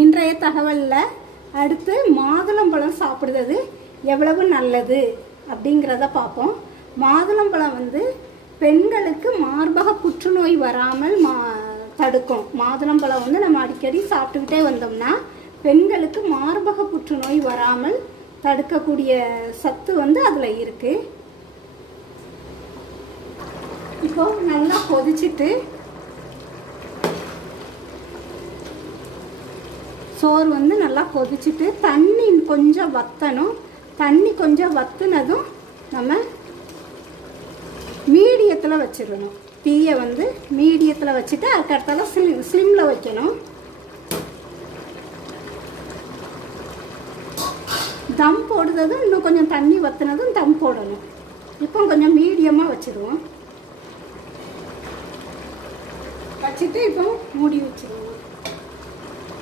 இன்றைய தகவலில் அடுத்து மாதுளம்பழம் சாப்பிடுறது எவ்வளவு நல்லது அப்படிங்கிறத பார்ப்போம். மாதுளம்பழம் வந்து பெண்களுக்கு மார்பக புற்றுநோய் வராமல் தடுக்கும். மாதுளம்பழம் வந்து நம்ம அடிக்கடி சாப்பிட்டுக்கிட்டே வந்தோம்னா பெண்களுக்கு மார்பக புற்றுநோய் வராமல் தடுக்கக்கூடிய சத்து வந்து அதில் இருக்குது. இப்போ நல்லா கொதிச்சுட்டு சோறு வந்து நல்லா கொதிச்சுட்டு தண்ணி கொஞ்சம் வற்றணும். தண்ணி கொஞ்சம் வற்றுனதும் நம்ம மீடியத்தில் வச்சிடணும். தீயை வந்து மீடியத்தில் வச்சுட்டு அதுக்கடுத்தால ஸ்லிம்மில் வைக்கணும். தம் போடுறதும் இன்னும் கொஞ்சம் தண்ணி வற்றினதும் தம் போடணும். இப்போ கொஞ்சம் மீடியமாக வச்சுருவோம். வச்சுட்டு இப்போ மூடி வச்சுருவோம்.